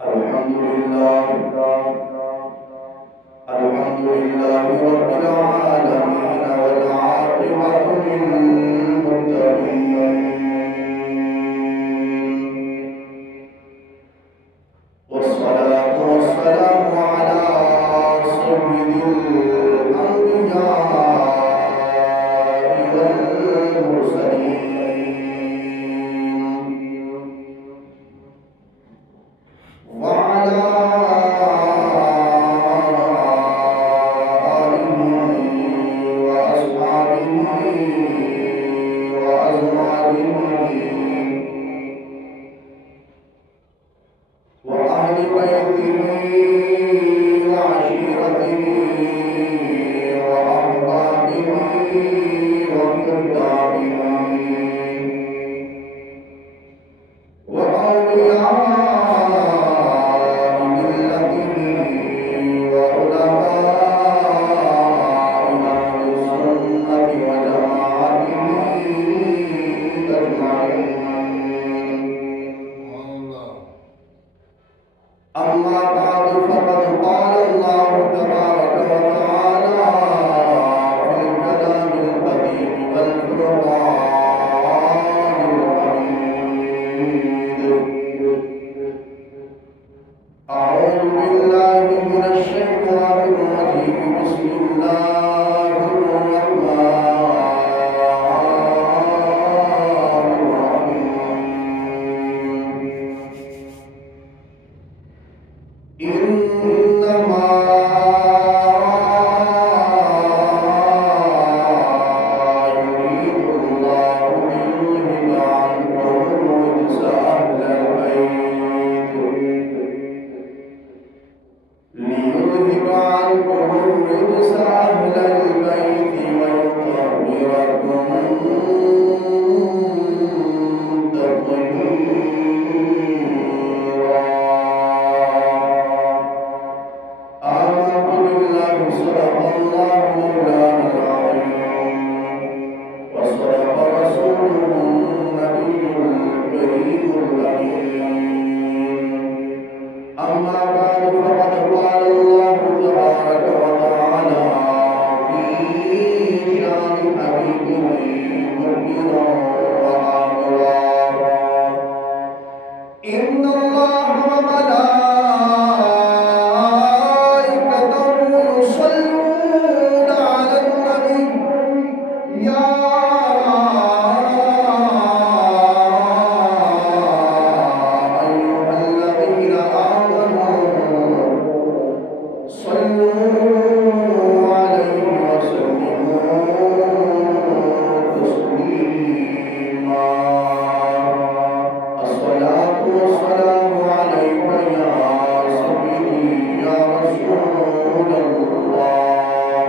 الحمد لله الحمد لله رب العالمين والعاقبة للمتقين والصلاة والسلام على سيد الأنبياء والمرسلين وعلى آله وأصحابه وأزواجه وأهل بيته وعشيرته وأحبابه وكتابه وأولياء ملته وعلماء أهل السنة وجماعته أجمعين. أما بعد فقد قال الله تبارك وتعالى في الكلام البديع والفرقان الحميد. أعوذ بالله من الشيطان الرجيم. بسم الله الرحمن الرحيم. إنما يريد الله ليذهب عنكم الرجس أهل البيت ويطهركم تطهيرا. آمنت بالله صدق الله مولانا العظيم وصدق رسوله النبي الكريم الأمين. أما بعد فقد قال الله تبارك وتعالى في شان حبيبه مخبرا وآمرا: إن الله وملائكته يصلون على النبي يا أيها الذين آمنوا صلوا عليه وسلموا تسليما. الصلاة والسلام عليك يا سيدي يا رسول الله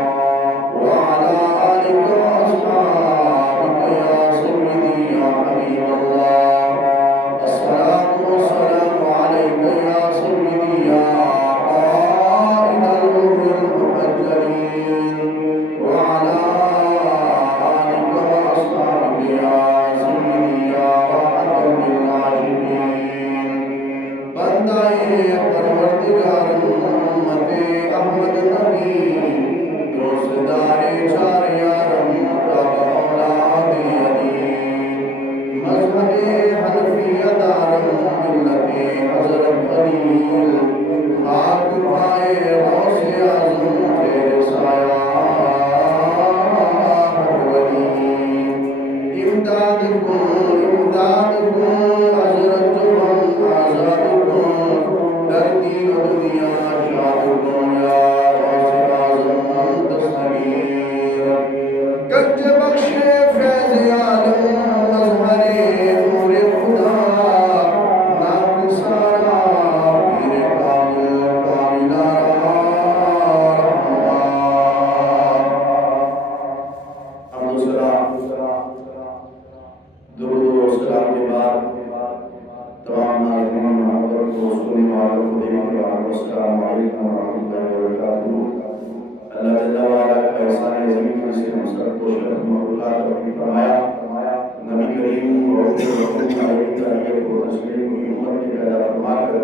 وعلى آلك وأصحابك يا سيدي يا حبيب الله. الصلاة والسلام عليك يا سيدي يا قائد الغر المحجلين وعلى آلك وأصحابك يا سيدي يا راحة للعاشقين. بندائے پروردگار امت احمد نبی روزدار چار یارم کا اولاد علی مذہب حنفیہ دارم ملت حضرت خلیل خاک پائے غوث اعظم تیرے سایہ ولی امداد کن حضرت آزاد کن در دین و دنیا شاد کن یا غوث اعظم دستگیر گنج بخش فیض عالم مظہر نور خدا ناقصارا پیر کامل کاملارا رحمان. درود و سلام کے بعد تمام ناظرین محترم دوستوں والوں کو دیکھنے والوں کو السلام علیکم ورحمۃ اللہ وبرکاتہ. اللہ جل وعلا کا احسان زمین میں سے ہم سب کو شرف مخلوقات عطا فرمایا. نبی کریم اور رسول علیہ کو تسلیم کی امت کے پیدا فرما کر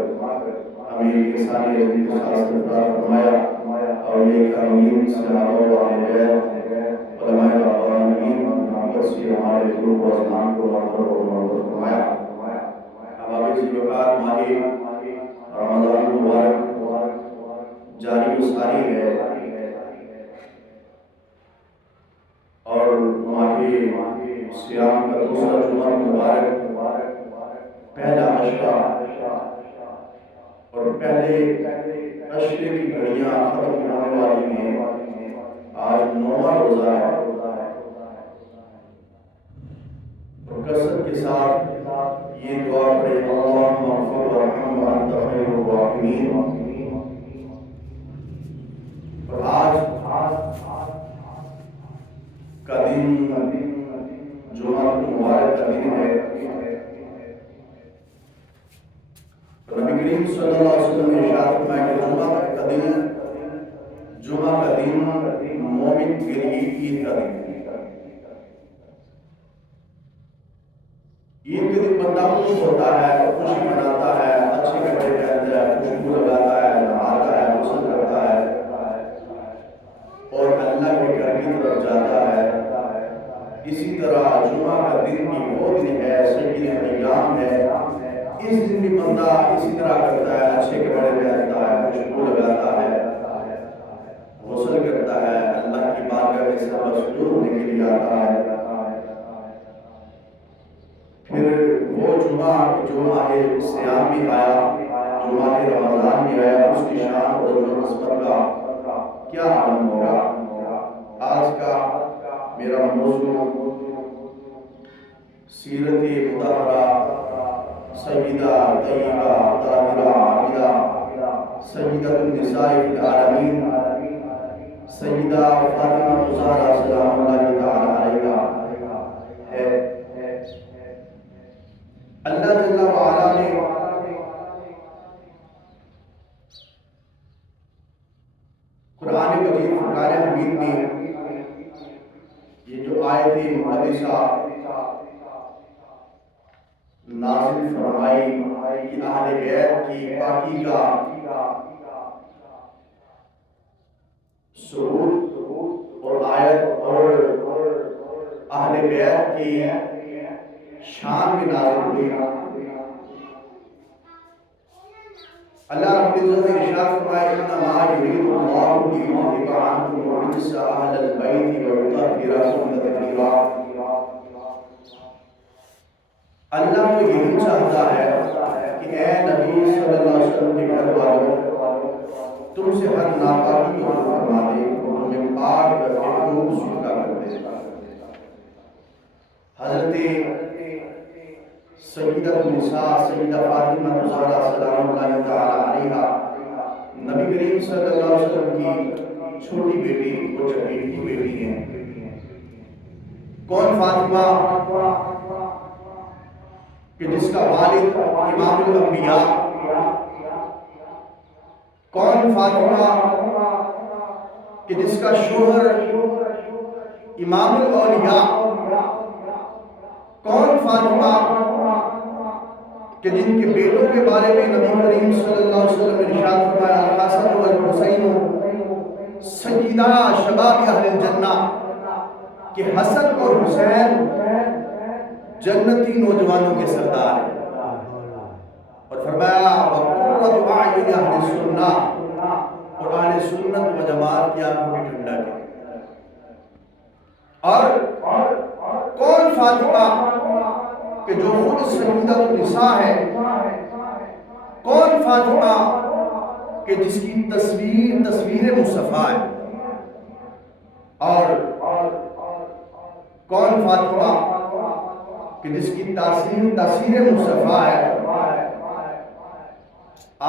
یہ انسانی رضی کو ساستدار فرمایا اور یہ کرمین صحابہ و اہل علماء ربانیین محمد سے ہمارے قلوب و اذہان کو منور فرمایا۔ احباب ذوالفقار، ماہ رمضان المبارک جاری و ساری ہے اور ماہ سیام کا دوسرا جمعہ مبارک پہلا عشرہ اور پہلے عشرے کی گھڑیاں ختم ہونے والی ہیں۔ آج 9واں روزہ ہے اور کثرت کے ساتھ یہ دعا پڑھے، اللہم اغفر وارحم وانت خیر الراحمین۔ اور آج کا دن جمعہ مبارک کا دن ہے۔ نبی کریم صلی اللہ علیہ وسلم نے ارشاد فرمایا کہ جمعہ کا دن مومن کے لیے عید کا دن ہے۔ عید کے دن بندہ خوش ہوتا ہے، خوشی مناتا ہے، اچھے کپڑے پہنتا ہے، خوشبو لگاتا ہے، نہاتا ہے، غسل کرتا ہے اور اللہ کے گھر کی طرف جاتا ہے۔ اسی طرح جمعہ کا دن بھی وہ دن ہے، سید الایام ہے۔ اس دن بھی بندہ اسی طرح کرتا ہے، اچھے کپڑے پہنتا ہے، خوشبو لگاتا ہے، غسل کرتا ہے، اللہ کی بارگاہ میں سر مسجود ہونے کے لیے آتا ہے۔ پھر وہ جمعہ جو ماہ سیام بھی آیا، جو ماہ رمضان بھی آیا، اس کی شان اور عظمت کا کیا عالم ہوگا۔ آج کا میرا موضوع سیرت مطہرہ سیدہ طیبہ طاہرہ عابدہ سیدۃ النساء فی العالمین سیدہ فاطمہ الزہرا سلام اللہ تعالی علیہا ہے۔ اللہ جل وعلا نے قرآن مجید فرقان حمید میں یہ جو آیت مقدسہ نازل فرمائی کہ اہل بیت کی پاکی کا سرود اور آیت اور اہل بیت کی شان میں نازل ہوئی۔ اللہ رب العزت نے ارشاد فرمایا انما یرید اللہ لیذہب عنکم الرجس اہل البیت ویطہرکم تطہیرا۔ اللہ تو یہی چاہتا ہے کہ اے نبی صلی اللہ علیہ وسلم کے گھر والوں، تم سے ہر ناپاکی کو دور فرما دے، تمہیں پاک کر کے خوب سکھا کر دے۔ حضرت سیدہ النساء سیدہ فاطمہ الزہرا سلام اللہ تعالی علیہا نبی کریم صلی اللہ علیہ وسلم کی چھوٹی بیٹی اور چہیتی بیٹی ہیں۔ کون فاطمہ کہ جس کا والد امام الانبیاء، کون فاطمہ کہ جس کا شوہر امام الاولیاء، کون فاطمہ کہ جن کے بیٹوں کے بارے میں نبی کریم صلی اللہ علیہ وسلم نے ارشاد فرمایا الحسن والحسین سیدہ شباب اہل الجنہ، کہ حسن اور حسین جنتی نوجوانوں کے سردار ہیں۔ اور فرمایا وَقُرَّةُ أَعْيُنِ أَهْلِ السُّنَّةِ، اور اہل سنت و جماعت کی آنکھوں کی ٹھنڈک ہے۔ اور کون فاطمہ کہ جو خود سیدہ النساء ہے، کون فاطمہ کہ جس کی تصویر مصطفیٰ ہے، اور کون فاطمہ کہ جس کی تاثیر مصطفیٰ ہے۔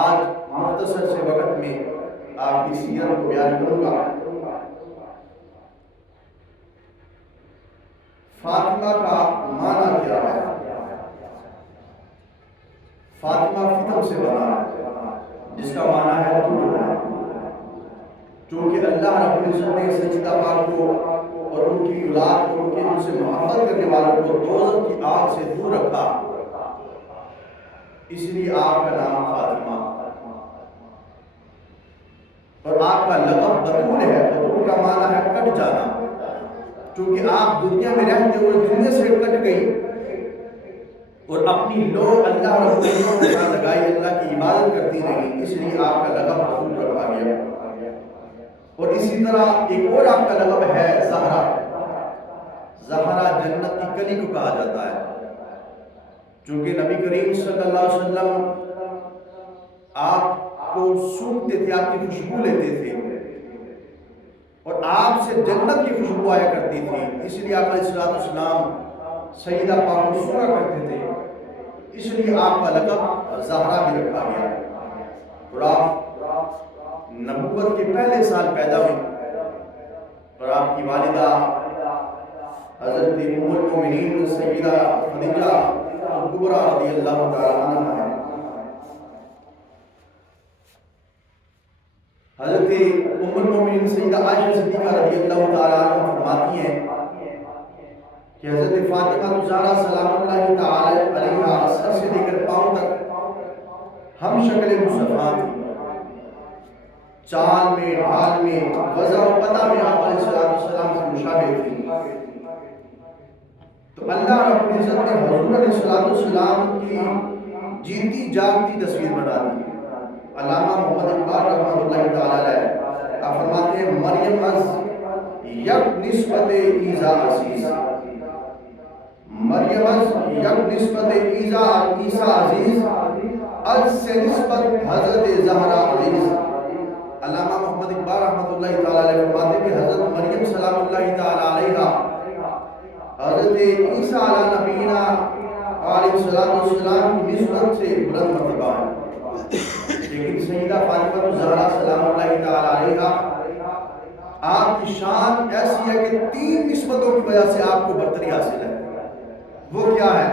آج مختصر سے وقت میں آپ کی سیرت کو بیان کروں گا۔ فاطمہ کا معنی کیا ہے؟ فاطمہ فتم سے بنا ہے، جس کا معنی ہے دور ہے، چونکہ اللہ رب العزت نے سیدہ پاک کو اور ان کی اولاد کو، ان سے محبت کرنے والوں کو دوزخ کی آگ سے دور رکھا، اس لیے آپ کا نام فاطمہ۔ آپ کا لقب بطول ہے، بطول کا معنی ہے کٹ جانا، چونکہ آپ دنیا میں رہتے ہوئے دنیا سے کٹ گئی اور اپنی لو اللہ رب العزت کو لگائی، اللہ کی عبادت کرتی رہی، اس لیے آپ کا لقب بطول رکھا گیا۔ اور اسی طرح ایک اور آپ کا لقب ہے زہرا۔ زہرا جنت کی کلی کو کہا جاتا ہے، چونکہ نبی کریم صلی اللہ علیہ وسلم آپ کو سونگتے تھے، آپ کی خوشبو لیتے تھے اور آپ سے جنت کی خوشبو آیا کرتی تھی، اس لیے آپ علیہ السلام سیدہ پاک کو سنا کرتے تھے، اس لیے آپ کا لقب زہرا بھی رکھا گیا۔ اور آپ نبوت کے پہلے سال پیدا ہوئی اور آپ کی والدہ حضرت ام المؤمنین سیدہ خدیجہ کبریٰ رضی اللہ تعالیٰ عنہ ہے۔ حضرت ام المؤمنین سیدہ عائشہ صدیقہ رضی اللہ تعالیٰ عنہ فرماتی ہیں کہ حضرت فاطمہ الزہرا سلام اللہ تعالیٰ علیہا سر سے لے کر پاؤں تک ہم شکل مصطفیٰ تھی، چال میں، ڈھال میں، وضع و قطع میں آپ علیہ السلام سے مشابہ تھی۔ تو اللہ رب العزت نے حضور علیہ السلام کی جیتی جاگتی تصویر بنا دی۔ علامہ محمد اقبال رحمۃ اللہ تعالی علیہ آپ فرماتے ہیں مریم از یک نسبت عیسیٰ عزیز، مریم از یک نسبت عیسیٰ عزیز، از سے نسبت حضرت زہرا عزیز۔ علامہ محمد اقبال رحمۃ اللہ تعالی علیہ فرماتے ہیں کہ حضرت مریم سلام اللہ تعالی علیہ حضرت عیسیٰ علیہ نبینا علیہ السلام کی نسبت سے بلند مرتبہ ہے، لیکن سیدہ فاطمہ الزہرا سلام اللہ تعالی علیہ آپ کی شان ایسی ہے کہ 3 نسبتوں کی وجہ سے آپ کو برتری حاصل ہے۔ وہ کیا ہے؟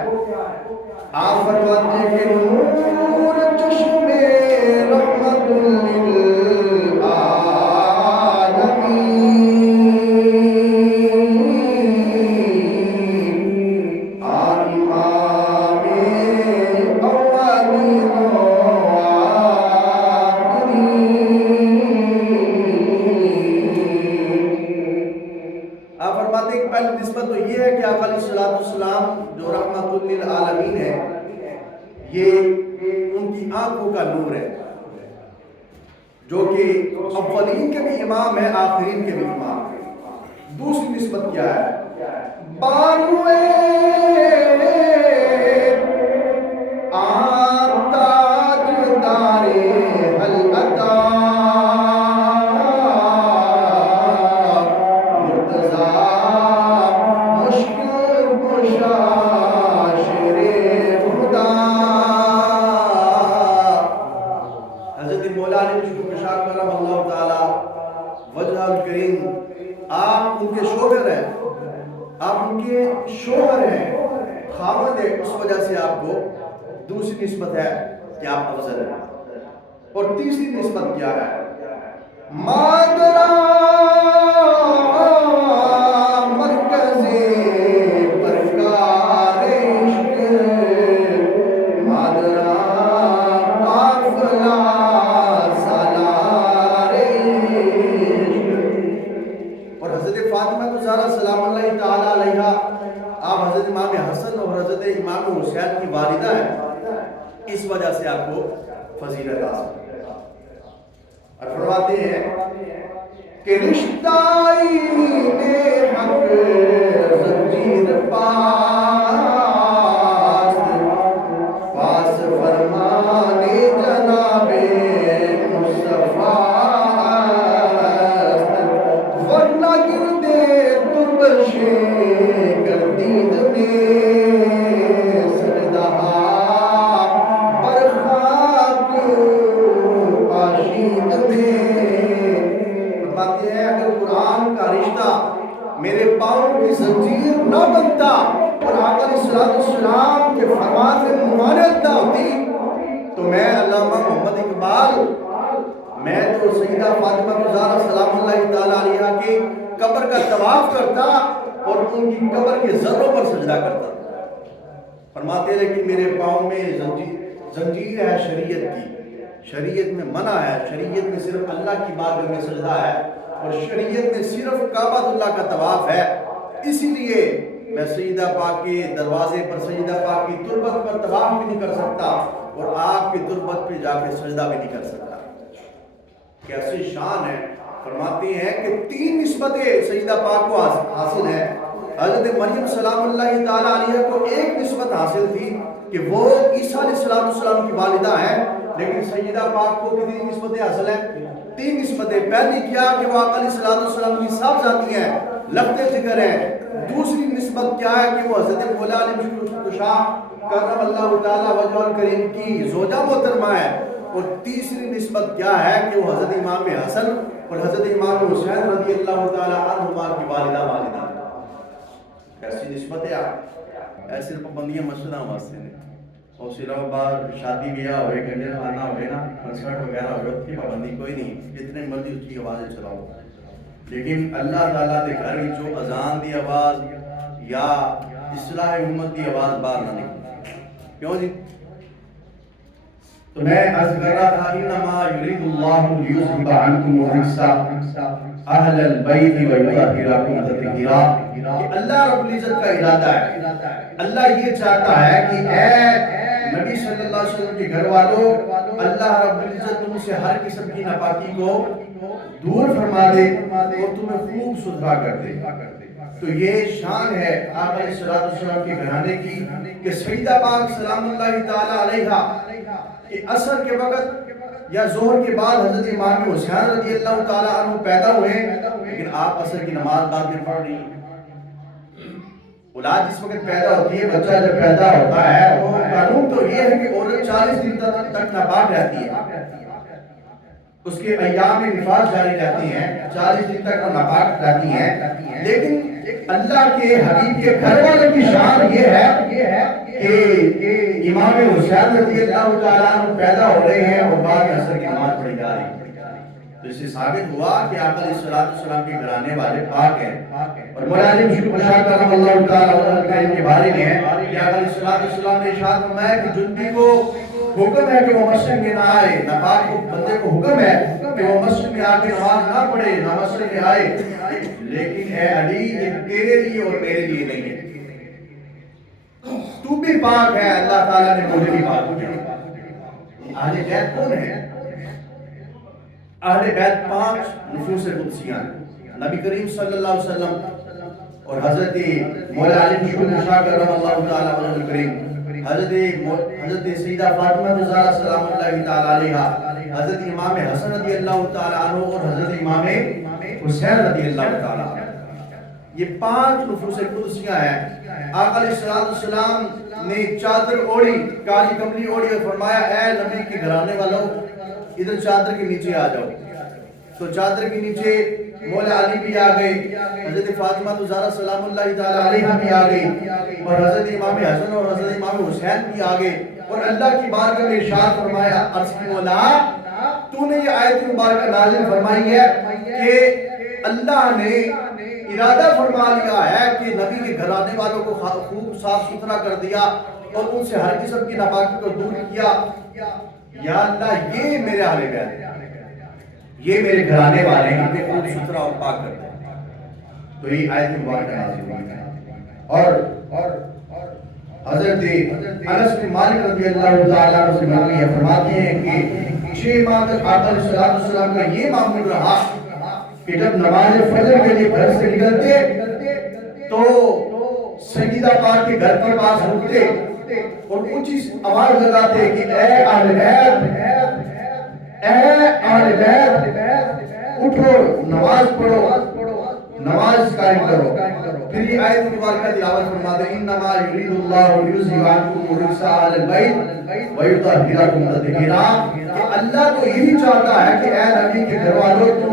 آپ فرماتے ہیں کہ نور چشم رحمت للعالمین نسبت تو یہ ہے کہ آپ علیہ السلام جو رحمت للعالمین ہے، یہ ان کی آنکھوں کا نور ہے، جو کہ اولین کے بھی امام ہے، آخرین کے بھی امام ہے۔ دوسری نسبت کیا ہے؟ بانوے تاج دارے حلقہ شوہر ہے، خاوند ہے، اس وجہ سے آپ کو دوسری نسبت ہے کہ آپ افضل ہیں۔ اور تیسری نسبت کیا ہے؟ مادرا مرکز پرکار عشق، مادرا قافلہ سالار عشق۔ اور حضرت فاطمہ الزہرا سلام اللہ تعالی علیہا آپ حضرت امام حسن اور حضرت امام حسین کی والدہ ہیں، اس وجہ سے آپ کو فضیلت حاصل ہے۔ اور فرماتے ہیں کہ رشتہ حق زنجیر پاس پاس فرمانے جناب مصطفیٰ، ورنہ گردے تربشے گردید میں سجدہ پر خاک پاشید میں۔ فرماتے ہیں اگر قرآن کا رشتہ میرے پاؤں کی زنجیر نہ بنتا اور آقا علیہ السلام کے فرمان میں ممانعت نہ ہوتی تو میں علامہ محمد اقبال میں تو سیدہ فاطمہ الزہرا سلام اللہ تعالی علیہا کے قبر کا طواف کرتا اور ان کی قبر کے ذروں پر سجدہ کرتا۔ فرماتے ہیں کہ میرے پاؤں میں زنجیر ہے شریعت کی، شریعت میں منع ہے، شریعت میں صرف اللہ کی بارگاہ میں سجدہ ہے، اور شریعت میں صرف کعبۃ اللہ کا طواف ہے۔ اسی لیے میں سیدہ پاک کے دروازے پر، سیدہ پاک کی تربت پر طواف بھی نہیں کر سکتا، اور آپ کی تربت پہ جا کے سجدہ بھی نہیں کر سکتا۔ کیسی شان ہے! فرماتے ہیں کہ 3 نسبتیں سیدہ پاک کو حاصل ہے۔ حضرت مریم سلام اللہ تعالیٰ علیہ کو ایک نسبت حاصل تھی کہ وہ عیسیٰ علیہ السلام کی والدہ ہیں، لیکن سیدہ پاک کو کتنی نسبتیں حاصل ہیں؟ 3 نسبتیں۔ پہلی کیا کہ وہ آقا علیہ السلام کی صاحبزادی ہیں، لفظ ذکر ہے۔ دوسری نسبت کیا ہے کہ وہ حضرت مولا علی شاہ کرم اللہ تعالیٰ وجہ الکریم کی زوجہ محترمہ ہے۔ اور تیسری نسبت کیا ہے کہ وہ حضرت امام حسن اور حضرت امام حسین رضی اللہ تعالیٰ عنہما کی والدہ۔ ایسی نسبت ہے آپ ایسے پابندیاں مسجداں واسطے نے، اور صرف بعد شادی بیاہ ہوئے، گھنٹے کھانا ہوئے نا، کنسرٹ وغیرہ ہوئے، اس کی پابندی کوئی نہیں، جتنے مرضی اس کی آوازیں چلاؤ، لیکن اللہ تعالیٰ کے گھر جو اذان دی آواز یا اصلاح امت کی آواز باہر نہ نکلے۔ کیوں جی؟ تو میں عرض کر رہا تھا انما یرید اللہ لیذھب عنکم الرجس اہل البیت ویطہرکم تطہیرا، کہ اللہ رب العزت کا ارادہ ہے، اللہ یہ چاہتا ہے کہ اے نبی صلی اللہ علیہ وسلم کے گھر والوں، اللہ رب العزت تم سے ہر قسم کی ناپاکی کو دور فرما دے اور تمہیں خوب ستھرا کر دے۔ تو یہ شان ہے آقا علیہ السلام کے گھرانے کی کہ سیدہ پاک سلام اللہ تعالیٰ علیہا کہ عصر کے وقت یا ظہر کے بعد حضرت امام حسین رضی اللہ تعالیٰ عنہ پیدا ہوئے، لیکن آپ عصر کی نماز بعد میں پڑھ رہی ہیں۔ اولاد جس وقت پیدا ہوتی ہے، بچہ جب پیدا ہوتا ہے، وہ قانون تو یہ ہے کہ عورت 40 دن تک ناپاک رہتی ہے، اس کے ایام نفاس جاری رہتی ہیں، 40 دن تک وہ ناپاک رہتی ہیں، لیکن اللہ کے حبیب کے گھر والوں کی شان یہ ہے کہ امام حسین رضی اللہ تعالیٰ عنہ پیدا ہو رہے ہیں اور بعد میں عصر کی نماز پڑھی جا رہی ہے۔ تو اس سے ثابت ہوا کہ آقا علیہ السلام کے گھرانے والے پاک ہیں، اور مولا علی شکر شاہ کرم اللہ تعالیٰ کے بارے میں ہے کہ آقا علیہ السلام نے ارشاد فرمایا کہ جنبی کو حکم ہے کہ وہ مسجد میں نہ آئے، ناپاک کو بندے کو حکم ہے کہ وہ مسجد میں آ کے نماز نہ پڑھے، نہ مسجد میں آئے، لیکن اے علی یہ تیرے لیے اور میرے لیے نہیں ہے، تو بھی پاک ہے، اللہ تعالیٰ نے مجھے بھی پاک کیا۔ اہل بیت کون ہے؟ اہل بیت 5 نفوس قدسیاں ہیں، نبی کریم صلی اللہ علیہ وسلم اور حضرت مولا علی شکر شاہ کرم اللہ تعالیٰ وجہ الکریم، حضرت سیدہ فاطمہ زہرا سلام اللہ تعالیٰ علیہا، حضرت امام حسن رضی اللہ تعالیٰ عنہ اور حضرت امام حسین رضی اللہ تعالیٰ عنہ۔ یہ 5 نفوس قدسیاں ہیں۔ آقا علیہ السلام نے چادر اوڑی، کالی کملی اوڑی اور فرمایا اے نبی کے گھرانے والوں ادھر چادر کے نیچے آ جاؤ۔ تو چادر کے نیچے مولا علی بھی آ گئے، حضرت فاطمہ زہرا سلام اللہ تعالیٰ علیہا بھی آ گئی، اور حضرت امام حسن اور حضرت امام حسین بھی آ گئے، اور اللہ کی بارگاہ میں ارشاد فرمایا عرض کی مولا تو نے یہ آیت مبارکہ نازل فرمائی ہے کہ اللہ نے ارادہ فرما لیا ہے کہ نبی کے گھرانے والوں کو خوب صاف ستھرا کر دیا اور ان سے ہر قسم کی ناپاکی کو دور کیا۔ یا اللہ یہ میرے اہل بیت، یہ میرے گھرانے والے ہیں، انہیں خوب ستھرا اور پاک کر دیا۔ تو یہ آیت مبارکہ نازل ہوئی ہے، اور حضرت انس بن مالک رضی اللہ تعالیٰ عنہ سے مروی ہے، فرماتے ہیں کہ 6 ماہ تک آقا علیہ السلام کا یہ معمول رہا کہ جب نماز فجر کے لیے گھر سے نکلتے تو سیدہ پاک کے گھر کے پاس رکتے اور اونچی آواز لگاتے کہ اے اہل بیت، اے اہل بیت اٹھو، نماز پڑھو، نماز قائم کرو۔ پھر یہ آیت مبارکہ تلاوت فرماتے انما یرید اللہ لیذھب عنکم الرجس اہل البیت ویطہرکم تطہیرا، کہ اللہ تو یہی چاہتا ہے کہ اے نبی کے گھر والوں تم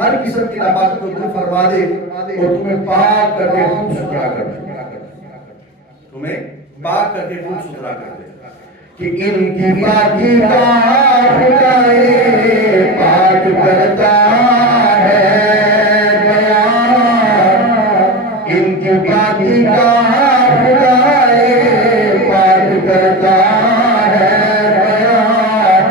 ہر قسم کی ناپاکی کو دور فرما دے اور تمہیں پاک کر کے خوب ستھرا کر دے، تمہیں پاک کر کے خوب ستھرا کر دے۔ کہ ان کی پاکی کا خدائے پاک کرتا ہے بیان، ان کی پاکی کا خدائے پاک کرتا ہے بیان،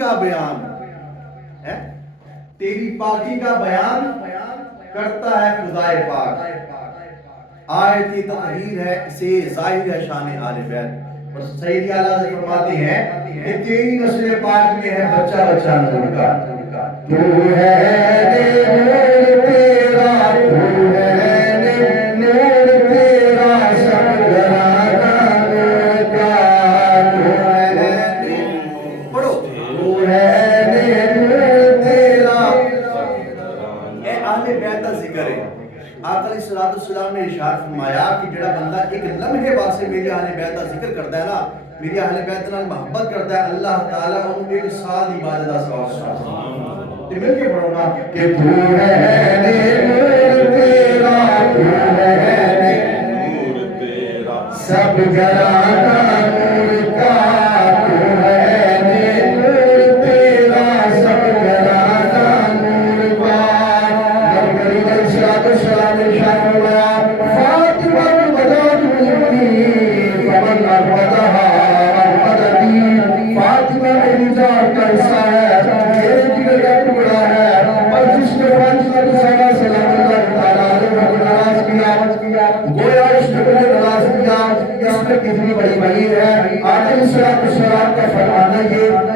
کا بیان ہے، تیری پاکی کا بیان کرتا ہے خدائے پاک. آیت تطہیر ہے، اسے ظاہر ہے شان آل بیت. اور سید اعلیٰ سے فرماتے ہیں کہ تیری نسل پاک میں ہے بچہ بچہ نور کا. تو ہے نور تیرا، تو ہے نور تیرا، سب گھرانہ نور کا. تو ہے پڑھو، تو ہے نور تیرا. اے اہل بیت کا ذکر ہے. آقا علیہ الصلوۃ والسلام نے ارشاد فرمایا کہ جڑا بندہ ایک لمحے واسطے میرے اہل بیت کا ذکر کرتا ہے نا، میری اہل بیت نال محبت کرتا ہے، اللہ تعالیٰ انہوں ایک سال عبادت کا ثواب دیتا ہے. تو مل کے پڑھو نا کہ تو ہے نور تیرا، تو ہے نور تیرا، سب گھرانہ نور کا. تو ہے نور تیرا، سب گھرانہ نور کا. نبی کریم علیہ الصلوۃ والسلام نے ارشاد فرمایا فاطمہ بنات منی فمن احمدها احمدنی. فاطمہ میری ذات کا حصہ ہے، میرے جگر کا ٹکڑا ہے، اور جس نے فاطمہ کو سلام اللہ تعالیٰ علیہ کو نواز کیا، گویا اس نے مجھے نواز کیا. اس میں کتنی بڑی بڑی ہے. آقا علیہ الصلوۃ والسلام کا فرمانا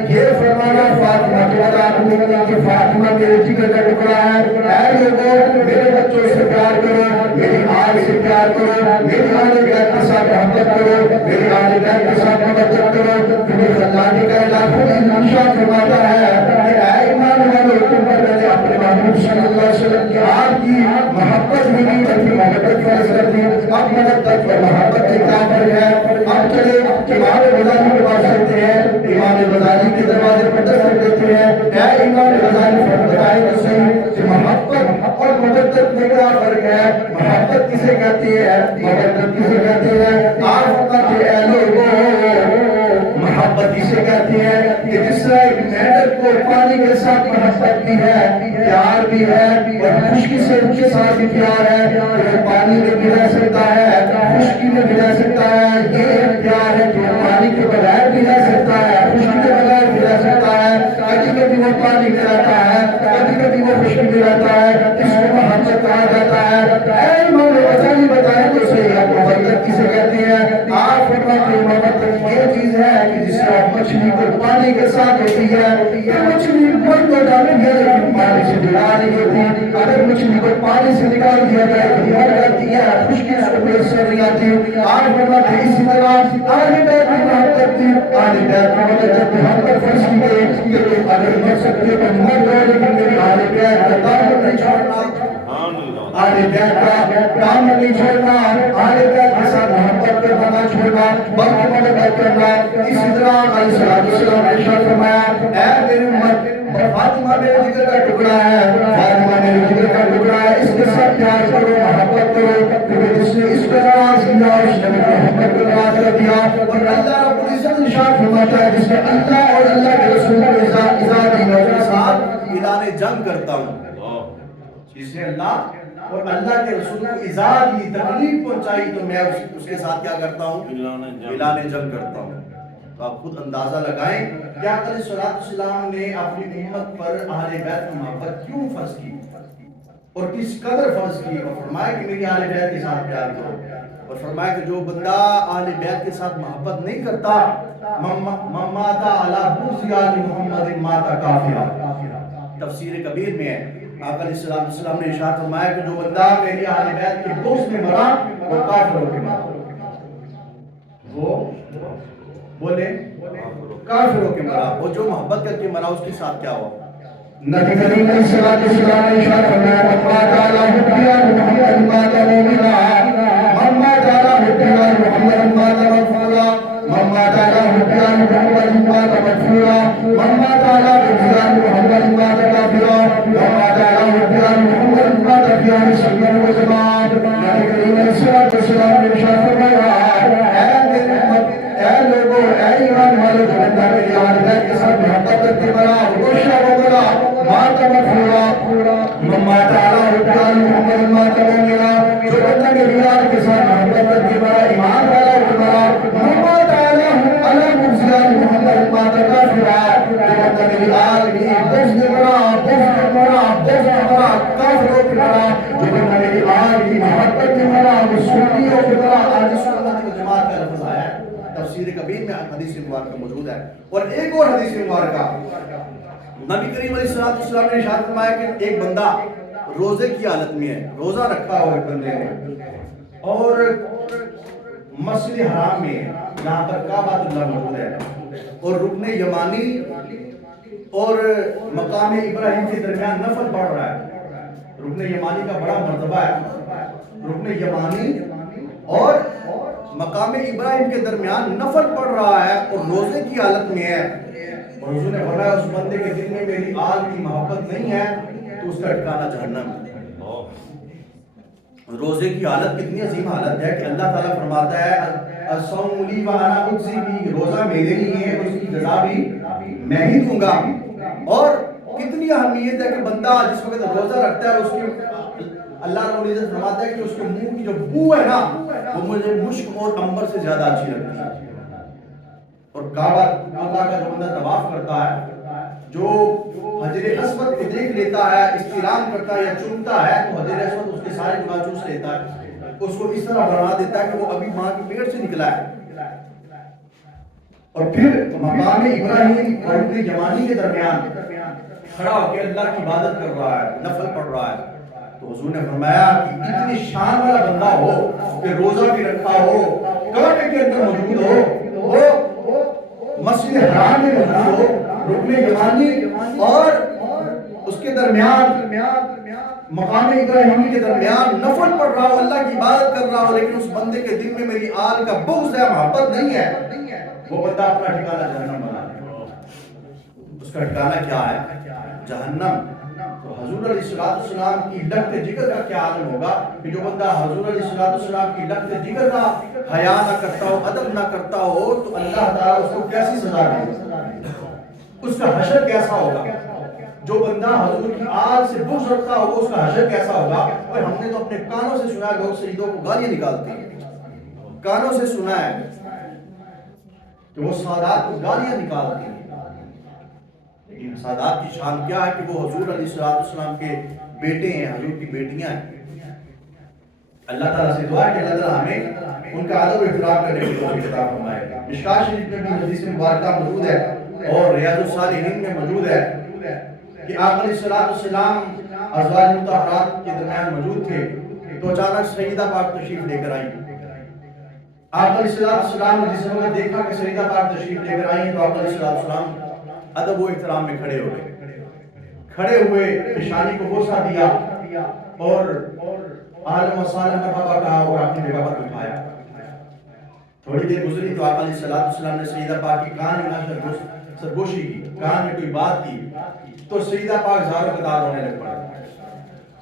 یہ فرمانا فاطمہ کے بارے میں کہ فاطمہ میرے جگر کا ٹکڑا ہے. اے لوگوں، میرے بچوں سے پیار کرو، میری آل سے پیار کرو، میری آل بیت کے ساتھ محبت کرو، میری آل بیت کے ساتھ محبت کرو. پھر اللہ نے کہا لاکھوں ارشاد فرماتا ہے کہ اے ایمان والو، تم پر میں نے اپنے محبوب صلی اللہ علیہ وسلم کی آپ کی محبت بھی نہیں بلکہ محبت فرض کر دی. اب محبت اور محبت کے کیا فرق ہے؟ اب چلے امام غزالی کے پاس چلتے ہیں، امام غزالی کے دروازے پر دستک دیتے ہیں. اے امام غزالی بتائیں تو صحیح کہ محبت اور مودت میں کیا فرق ہے؟ محبت کسے کہتے ہیں، مودت کسے کہتے ہیں؟ آپ فرماتے ہیں اے لوگوں، محبت اسے کہتے ہیں کہ جس طرح ایک مینڈک کو پانی کے ساتھ محبت بھی ہے، پیار بھی ہے، اور خشکی سے ان کے ساتھ بھی پیار ہے. وہ پانی میں بھی رہ سکتا ہے، خشکی میں بھی رہ سکتا ہے. یہ پیار ہے کہ وہ پانی کے بغیر بھی رہ سکتا ہے، خشکی کے بغیر بھی رہ سکتا ہے. کبھی کبھی وہ پانی میں رہتا ہے، کبھی کبھی وہ خشکی میں رہتا ہے. اس کو محبت کہا جاتا ہے. اے امام غزالی بتائیں تو صحیح آپ محبت کسے کہتے ہیں؟ آپ فرماتے ہیں محبت یہ چیز ہے کہ جس طرح مچھلی کو پانی کے ساتھ ہوتی ہے، یہ مچھلی مر تو جاتی ہے لیکن پانی سے جڑا نہیں ہوتی. اگر مچھلی کو پانی سے نکال دیا جائے تو مر جاتی ہے، خشکی اس کو میسر نہیں آتی. آپ فرماتے ہیں اسی طرح اہل بیت کی محبت تھی. اہل بیت کی مدد جب محبت فرض کی گئی کہ تم اگر مر سکتے تو مر جاؤ، لیکن میری اہل بیت کا دامن نہیں چھوڑنا، اہل بیت کا دامن نہیں چھوڑنا، اہل بیت کے ساتھ محبت کرنا نہ چھوڑنا بلکہ مدد کرنا. اسی طرح علیہ الصلوۃ والسلام نے ارشاد فرمایا اے میری امت، فاطمہ میرے جگر کا ٹکڑا ہے، فاطمہ میرے جگر کا ٹکڑا ہے، اس کے ساتھ پیار کرو، محبت کرو. کیونکہ جس نے اس کو نواز کیا اس نے میری محبت کو نواز کر دیا. اور اللہ رب العزت ارشاد فرماتا ہے جس نے اللہ اور اللہ کے رسول کو اذا دی میں اس کے ساتھ اعلان جنگ کرتا ہوں. جس نے اللہ اور اللہ کے رسول کو ایذا دی، تکلیف پہنچائی، تو میں اس کے ساتھ کیا کرتا ہوں؟ اعلان جنگ کرتا ہوں. تو آپ خود اندازہ لگائیں کہ آقا علیہ الصلوۃ والسلام نے اپنی امت پر اہل بیت کی محبت کیوں فرض کی اور کس قدر فرض کی. اور فرمایا کہ میری اہل بیت کے ساتھ پیار کرو. اور فرمایا کہ جو بندہ اہل بیت کے ساتھ محبت نہیں کرتا، مات علی بغض آل محمد مات کافرا. تفسیر کبیر میں ہے. آقا علیہ الصلوۃ والسلام نے ارشاد فرمایا کہ جو بندہ میری اہل بیت کے بغض میں مرا وہ کافر ہو کے مرا. وہ بولے کافر ہو کے مرا. وہ جو محبت کر کے مرا اس کے ساتھ کیا ہوا؟ نبی کریم علیہ الصلوۃ والسلام نے ارشاد فرمایا من مات علی حب محمد مات مومنا، من مات علی حب محمد مات مغفورا، من مات علی حب محمد مات مغفورا، من مات علی بغض محمد مات کافرا، من مات علی حب محمد مات فی سبیل الجماعت. نبی کریم علیہ الصلوۃ والسلام نے ارشاد فرمایا اے لوگوں، اے ایمان والو، جو بندہ میری اہل بیت کے ساتھ محبت کر کے مرا وہ شہید مرا، مات مغفورا، من مات علی حب محمد مات مومنا. جو بندہ میری اہل کے ساتھ محبت کر کے مرا ایمان والا ہو مرا، من مات علی بغض محمد مات کافرا. جو بندہ پڑا، جو بندہ میری آل کی محبت میں مرا وہ سنیوں کی طرح آج سنت و جماعت کا لفظ آیا ہے، تفسیر کبیر میں حدیث مبارکہ موجود ہے۔ اور ایک اور حدیث مبارکہ نبی کریم علیہ السلام نے ارشاد فرمایا کہ ایک بندہ روزے کی حالت میں ہے، روزہ رکھا ہوا ایک بندے نے، اور مسجد حرام میں جہاں پر کعبۃ اللہ موجود ہے اور رکن یمانی اور مقام ابراہیم کے درمیان نفل پڑھ رہا ہے۔ رکن یمانی کا بڑا مرتبہ ہے، رکن یمانی اور مقام ابراہیم کے درمیان نفل پڑھ رہا ہے اور روزے کی حالت میں ہے، اور حضور نے فرمایا اس بندے کے دل میں میری آل کی محبت نہیں ہے تو اس کا ٹھکانہ جہنم ہے۔ روزے کی حالت کتنی عظیم حالت ہے کہ اللہ تعالیٰ فرماتا ہے الصوم لی وانا اجزی بہ، روزہ میرے لیے ہے، اس کی جزا بھی میں ہی دوں گا۔ اور کتنی اہمیت ہے کہ بندہ جس وقت روزہ رکھتا ہے اس کے اللہ رب العزت فرماتا ہے کہ اس کے منہ کی جو بو ہے نا وہ مجھے مشک اور عنبر سے زیادہ اچھی لگتی ہے۔ اور کعبہ اللہ کا جو بندہ طواف کرتا ہے، جو حجر اسود کو دیکھ لیتا ہے، استلام کرتا ہے یا چومتا ہے تو حجر اسود اس کے سارے گناہ چوس لیتا ہے، اس کو اس طرح بنا دیتا ہے کہ وہ ابھی ماں کے پیٹ سے نکلا ہے۔ اور پھر مقام ابراہیم اور رکن یمانی کے درمیان کھڑا ہو کے اللہ کی عبادت کر رہا ہے، نفل پڑھ رہا ہے، تو حضور نے فرمایا کہ اتنی شان والا بندہ ہو کہ روزہ بھی رکھا ہو، کعبے کے اندر موجود ہو، مسجد حرام میں موجود ہو، رکن یمانی اور اس کے درمیان مقام ابراہیمی کے درمیان نفل پڑھ رہا ہو، اللہ کی عبادت کر رہا ہو، لیکن اس بندے کے دل میں میری آل کا بغض ہے، محبت نہیں ہے، وہ بندہ اپنا ٹھکانہ جہنم بنا لے۔ اس کا ٹھکانہ کیا ہے؟ جہنم۔ تو حضور علیہ السلام کی لگتے جگر کا کیا عالم ہوگا کہ جو بندہ حضور علیہ السلام کی لگتے جگر کا حیا نہ کرتا ہو، ادب نہ کرتا ہو، تو اللہ تعالیٰ اس کو کیسی سزا دے گا، اس کا حشر کیسا ہوگا؟ جو بندہ حضور کی آل سے بغض رکھتا ہوگا اس کا حشر کیسا ہوگا؟ اور ہم نے تو اپنے کانوں سے سنا ہے لوگ سجدوں کو گالیاں نکالتے ہیں، کانوں سے سنا ہے کہ وہ سادات کو گالیاں نکالتے ہیں، لیکن سادات کی شان کیا ہے کہ وہ حضور علیہ السلام کے بیٹے ہیں، حضور کی بیٹیاں ہیں۔ اللہ تعالیٰ سے دعا ہے کہ اللہ تعالیٰ ہمیں ان کا ادب و احترام کرنے کی توفیق عطا فرمائے۔ مشکوٰۃ شریف میں بھی حدیث مبارکہ موجود ہے اور ریاض الصالحین میں موجود ہے کہ آقا علیہ السلام ازواج مطہرات کے درمیان موجود تھے تو اچانک سیدہ پاک تشریف لے کر آئیں۔ آقا علیہ السلام نے جس وقت دیکھا کہ سیدہ پاک تشریف لے کر آئی ہیں تو آقا علیہ السلام ادب و احترام میں کھڑے ہوئے، کھڑے ہوئے پیشانی کو بوسہ دیا اور عالم و سالم مرحبا کہا اور اپنی جگہ پر اٹھایا۔ تھوڑی دیر گزری تو آقا علیہ السلام نے سیدہ پاک کی کان میں سرگوشی کی، کان میں کوئی بات کی تو سیدہ پاک زاروں قطار رونے لگ پڑے۔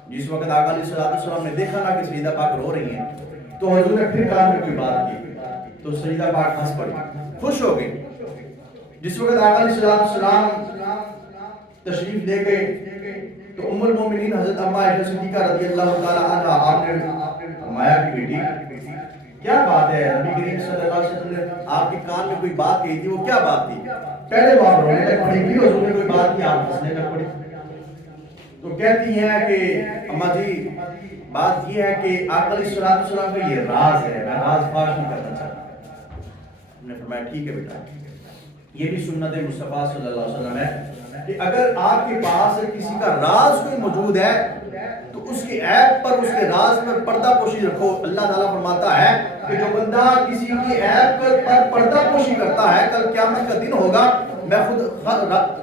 جس وقت آقا علیہ السلام نے دیکھا نا کہ سیدہ پاک رو رہی ہیں تو حضور نے پھر کان میں کوئی بات کی تو سیدہ پاک ہنس پڑی، خوش ہو گئی۔ جس وقت آقا علیہ السلام تشریف لے گئے تو ام المومنین حضرت اماں عائشہ صدیقہ رضی اللہ تعالیٰ عنہ آپ نے فرمایا کہ بیٹی کیا بات ہے، نبی کریم صلی اللہ علیہ وسلم نے آپ کے کان میں کوئی بات کہی تھی، وہ کیا بات تھی؟ پہلے بات رونے لگ پڑی تھی، حضور نے کوئی بات کی آپ ہنسنے لگ پڑی۔ تو کہتی ہیں کہ اماں جی بات یہ ہے کہ آقا علیہ السلام کا یہ راز ہے، میں راز فاش نہیں کرنا چاہتا۔ ہم نے فرمایا ٹھیک ہے بیٹا، یہ بھی سنت مصطفیٰ صلی اللہ علیہ وسلم ہے کہ اگر آپ کے پاس کسی کا راز کوئی موجود ہے تو اس کے عیب پر، اس کے راز پر پردہ پوشی رکھو۔ اللہ تعالیٰ فرماتا ہے کہ جو بندہ کسی کی عیب پر پردہ پوشی کرتا ہے کل قیامت کا دن ہوگا میں خود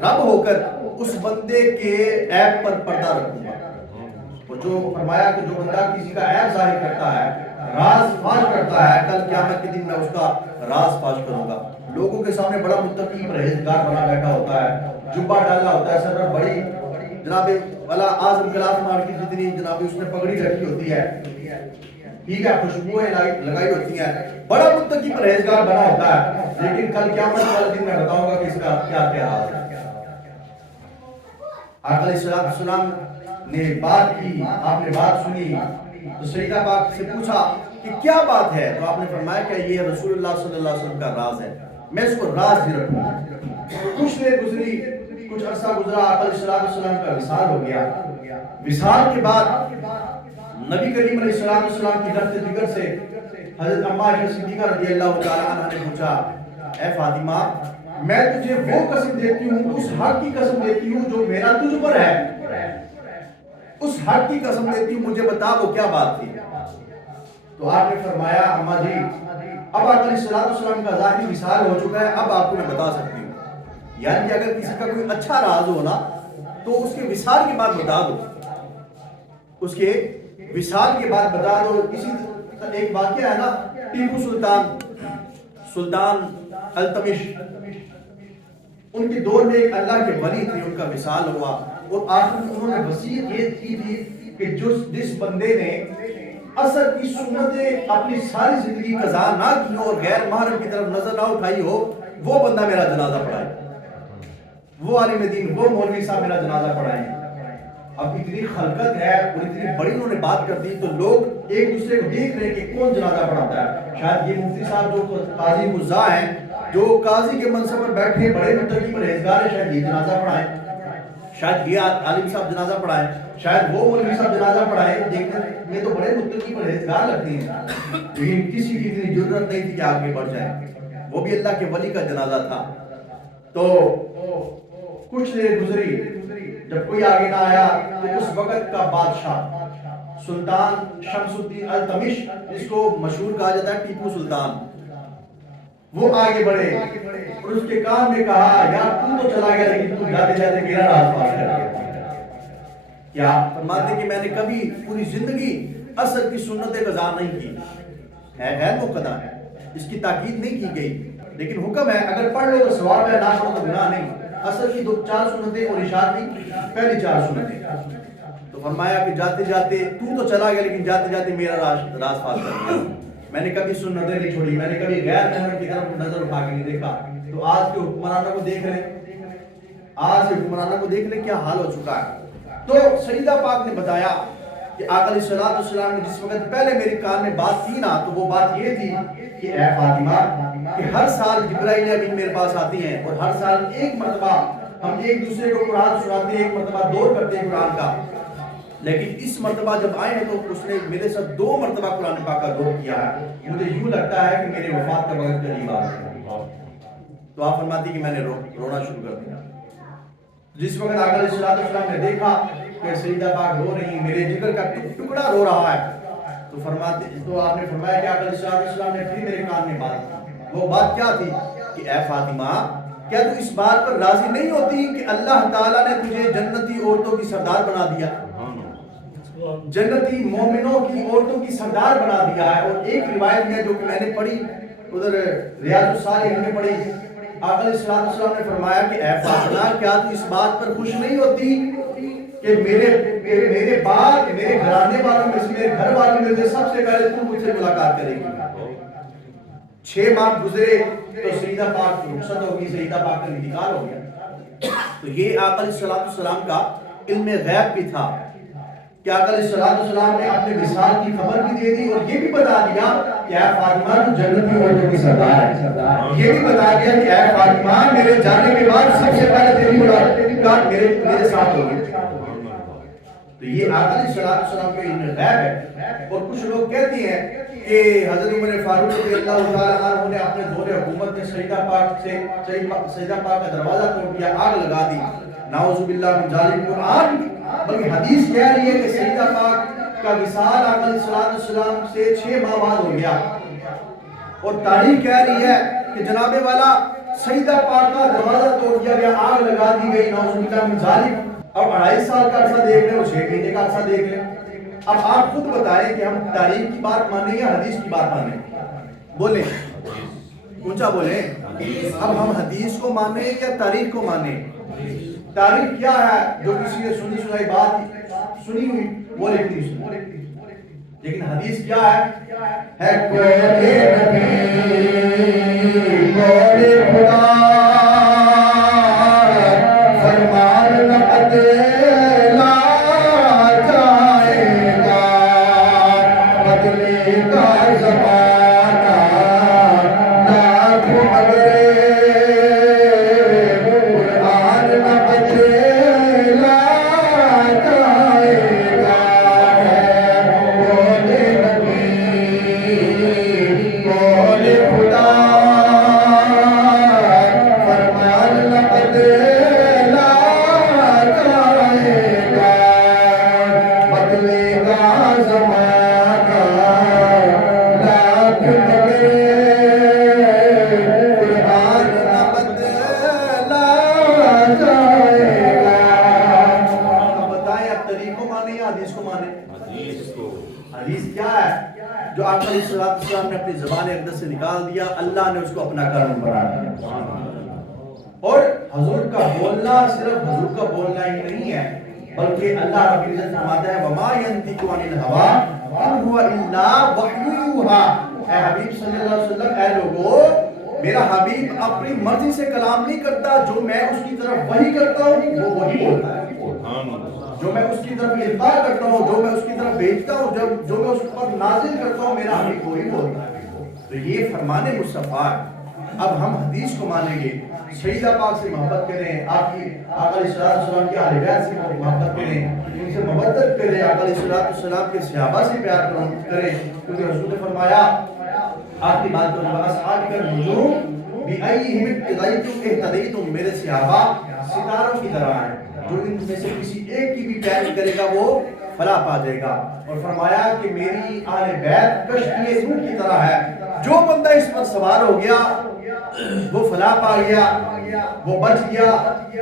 رب ہو کر اس بندے کے عیب پر پردہ رکھوں گا۔ اور جو فرمایا کہ جو بندہ کسی کا عیب ظاہر کرتا ہے، راز فاش کرتا ہے، کل قیامت کے دن میں اس کا راز فاش کروں گا۔ لوگوں کے سامنے بڑا متقی پرہیزگار بنا بیٹھا ہوتا ہے، جبہ ڈالا ہوتا ہے، سر پر بڑی جناب والا اعظم کلاس مارکیٹ جتنی جناب اس نے پگڑی رکھی ہوتی ہے، ٹھیک ہے، خوشبوئیں لگائی ہوتی ہیں، بڑا متقی پرہیزگار بنا ہوتا ہے، لیکن کل قیامت والے دن میں بتاؤں گا کہ اس کا کیا کیا حال ہے۔ آقا علیہ السلام نے بات کی، آپ نے بات سنی تو سیدہ پاک سے پوچھا کہ کیا بات ہے، تو آپ نے فرمایا کہ یہ رسول اللہ صلی اللہ علیہ وسلم کا راز ہے، میں اس کو راز ہی رکھوں گا۔ کچھ دیر گزری، کچھ کچھ عرصہ گزرا، آقا علیہ السلام کا وصال ہو گیا۔ وصال کے بعد نبی کریم علیہ السلام کی رفت ذکر سے حضرت اماں عائشہ صدیقہ رضی اللہ تعالی عنہ نے پوچھا، اے فاطمہ میں تجھے وہ قسم دیتی ہوں، اس حق کی قسم دیتی ہوں جو میرا تجھ پر ہے، اس حق کی قسم دیتی ہوں، مجھے بتا وہ کیا بات تھی۔ تو آپ نے فرمایا اماں جی اب آقا علیہ السلام کا ظاہری وصال ہو چکا ہے، اب آپ کو میں بتا سکتی ہوں۔ یعنی کہ اگر کسی کا کوئی اچھا راز ہو نا تو اس کے وصال کے بعد بتا دو، اس کے وصال کے بعد بتا دو۔ اسی ایک واقعہ ہے نا، ٹیپو سلطان التمش، ان کے دور میں ایک اللہ کے ولی تھے، ان کا وصال ہوا اور آخر میں انہوں نے وصیت یہ کی تھی کہ جس بندے نے اثر کی سنتیں اپنی ساری زندگی قضا نہ کی ہو اور غیر محرم کی طرف نظر نہ اٹھائی ہو، وہ بندہ میرا جنازہ پڑھائے، وہ عالم دین، وہ مولوی صاحب میرا جنازہ پڑھائیں۔ اب اتنی خلقت ہے اور اتنی بڑی انہوں نے بات کر دی تو لوگ ایک دوسرے کو دیکھ رہے ہیں کہ کون جنازہ پڑھاتا ہے۔ شاید یہ مفتی صاحب جو قاضی مزاح ہیں، جو قاضی کے منصب پر بیٹھے بڑے متقی پرہیزگار ہیں، شاید یہ جنازہ پڑھائیں، شاید یہ عالم صاحب جنازہ پڑھائیں، شاید وہ مولوی صاحب جنازہ پڑھائیں۔ دیکھنے میں تو بڑے متقی پرہیزگار لگتے ہیں، لیکن کسی کی اتنی جرات نہیں تھی کہ آگے بڑھ جائے۔ وہ بھی اللہ کے ولی کا جنازہ تھا۔ تو کچھ دیر گزری، جب کوئی آگے نہ آیا تو اس وقت کا بادشاہ سلطان شمس الدین التمش، جس کو مشہور کہا جاتا ہے ٹیپو سلطان، وہ آگے بڑھے اور اس کے کان میں کہا، یار تو چلا گیا لیکن تو جاتے جاتے میرا راز پاس کر گیا۔ کیا فرماتے کہ میں نے کبھی پوری زندگی اثر کی سنت قضا نہیں کی، ہے غیر مقتدہ ہے، اس کی تاکید نہیں کی گئی، لیکن حکم ہے اگر پڑھ لو تو ثواب ہے، نہ پڑھو تو گناہ نہیں۔ اثر کی 4 سنتیں اور عشاء کی پہلی 4 سنتیں۔ تو فرمایا کہ جاتے جاتے تو چلا گیا لیکن جاتے جاتے میرا راز پاس کر گیا۔ میں نے کبھی سنتیں نہیں چھوڑی، میں نے کبھی غیر محرم کی طرف نظر اٹھا کے نہیں دیکھا۔ تو آج کے حکمرانوں کو دیکھ لیں، آج کے حکمرانوں کو دیکھ لیں کیا حال ہو چکا ہے۔ تو سیدہ پاک نے بتایا کہ آقا علیہ السلام نے جس وقت پہلے میری کان میں بات کی نا، تو وہ بات یہ تھی کہ اے فاطمہ کہ ہر سال جبرائیل امین میرے پاس آتی ہیں اور ہر سال ایک مرتبہ ہم ایک دوسرے کو قرآن سناتے ہیں، ایک مرتبہ دور کرتے ہیں قرآن کا، لیکن اس مرتبہ جب آئے ہیں تو اس نے میرے ساتھ 2 مرتبہ قرآن پاک کا دور کیا ہے۔ مجھے یوں لگتا ہے کہ میرے وفات کا وقت قریب آ گیا۔ تو آپ فرماتی کہ میں نے رونا شروع کر دیا۔ جس وقت آقا علیہ السلام نے دیکھا کہ سیدہ پاک رو رہی ہیں، میرے جگر کا ٹکڑا رو رہا ہے، تو آپ نے فرمایا کہ آقا علیہ السلام نے پھر میرے کان میں بات کی۔ وہ بات کیا تھی کہ اے فاطمہ کیا تو اس بات پر راضی نہیں ہوتی کہ اللہ تعالیٰ نے تجھے جنتی عورتوں کی سردار بنا دیا، جنتی مومنوں کی عورتوں کی سردار بنا دیا ہے؟ اور ایک روایت میں جو کہ میں نے پڑھی ادھر ریاض الصالحین میں پڑھی، آقا علیہ السلام نے فرمایا کہ اے فاطمہ کیا تو اس بات پر خوش نہیں ہوتی کہ میرے بعد میرے گھرانے والوں میں سے، میرے گھر والوں میں سے سب سے پہلے تو مجھ سے ملاقات کرے گی۔ 6 ماہ گزرے تو سیدہ پاک رخصت ہوگی، سیدہ پاک کا انتقال ہو گیا۔ تو یہ آقا علیہ السلام کا علم غیب بھی تھا کہ آقا علیہ السلام نے اپنے وصال کی خبر بھی دے دی اور یہ بھی بتا دیا کہ اے فاطمہ تو جنتی عورتوں کی سردار ہے۔ یہ بھی بتا دیا کہ اے فاطمہ میرے جانے کے بعد سب سے پہلے تیری ملاقات میرے ساتھ ہوگی۔ تو یہ آقا علیہ السلام کے علم غیب ہے۔ اور کچھ لوگ کہتے ہیں کہ حضرت عمر فاروق رضی اللہ تعالیٰ عنہ نے اپنے دور حکومت میں سیدہ پاک کا دروازہ توڑ دیا، آگ لگا دی، نعوذ باللہ من ذالک۔ قرآن بلکہ حدیث کہہ رہی ہے کہ سیدہ پاک کا وصال آقا علیہ السلام سے 6 ماہ بعد ہو گیا، اور تاریخ کہہ رہی ہے کہ جناب والا سیدہ پاک کا دروازہ توڑ دیا گیا، آگ لگا دی گئی، نعوذ باللہ من ذالک۔ اب 2.5 سال کا عرصہ دیکھ لیں اور 6 مہینے کا عرصہ دیکھ لیں۔ اب آپ خود بتائیں کہ ہم تاریخ کی بات مانیں یا حدیث کی بات مانیں؟ بولیں، اونچا بولیں۔ اب ہم حدیث کو مانیں یا تاریخ کو مانیں؟ تاریخ کیا ہے؟ جو کسی نے سنی سنائی بات سنی ہوئی وہ لکھنی سنی، لیکن حدیث کیا ہے قول نبی قول خدا فرمان نقد لا جائے گا، بدلے گا زمانہ لاکھ مگر قرآن نہ بدلے علیہ السلام نے اپنی زبان اقدس سے نکال دیا، اللہ نے اس کو اپنا کرم بنا دیا۔ اور حضور کا بولنا صرف حضور کا بولنا ہی نہیں ہے، بلکہ اللہ رب العزت فرماتا ہے وما ينطق عن الهوى ان هو الا وحی یوحی۔ اے حبیب صلی اللہ علیہ وسلم، اے لوگو میرا حبیب اپنی مرضی سے کلام نہیں کرتا، جو میں اس کی طرف وحی کرتا ہوں وہ وہی بولتا ہے، جو میں اس کی طرف القاء کرتا ہوں، جو میں اس کی طرف بھیجتا ہوں، جو میں اس پر نازل کرتا ہوں، میرا حبیب وہی بولتا ہے۔ تو یہ فرمان مصطفیٰ۔ اب ہم حدیث کو مانیں گے، سیدہ پاک سے محبت کریں، آپ کی آقا علیہ السلام کے اہل بیت سے محبت کریں، ان سے محبت کریں، آقا علیہ السلام کے صحابہ سے پیار کریں، کیونکہ رسول نے فرمایا آپ کی بات کو اصحاب کا نجوم بِأَيِّهِمْ اقْتَدَيْتُمْ اهْتَدَيْتُمْ، میرے صحابہ ستاروں کی طرح ہیں، جو ان میں سے کسی ایک کی بھی پیروی کرے گا وہ فلاح پا جائے گا۔ اور فرمایا کہ میری اہل بیت کشتی نوح کی طرح ہے، جو بندہ اس پر سوار ہو گیا وہ فلاح پا گیا، وہ بچ گیا،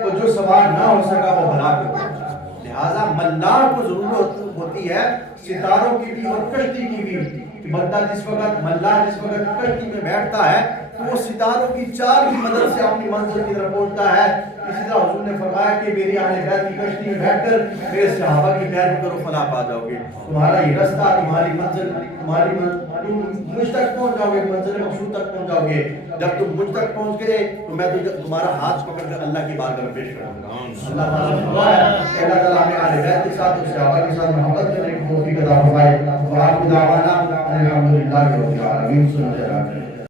اور جو سوار نہ ہو سکا وہ ہلاک ہو گیا۔ لہٰذا ملاح کو ضرورت ہوتی ہے ستاروں کی بھی اور کشتی کی بھی، کہ بندہ جس وقت ملاح جس وقت کشتی میں بیٹھتا ہے تو وہ ستاروں کی چال کی مدد سے اپنی منزل کی طرف پہنچتا ہے۔ اسی طرح حضور نے فرمایا کہ میری اہل بیت کی کشتی میں بیٹھ کر میرے صحابہ کی پیروی کرو، فلاح پا جاؤ گے۔ تمہارا یہ رستہ، تمہاری منزل، تم مجھ تک پہنچ جاؤ گے، منزل مقصود تک پہنچ جاؤ گے۔ جب تم مجھ تک پہنچ گئے تو میں تمہارا ہاتھ پکڑ کر اللہ کی بارگاہ میں پیش کروں گا۔ اللہ تعالیٰ سے دعا ہے کہ اللہ تعالیٰ ہمیں اہل بیت کے ساتھ اور صحابہ کے ساتھ محبت کرنے کی توفیق عطا فرمائے۔ وآخر دعوانا ان الحمد للہ رب العالمین۔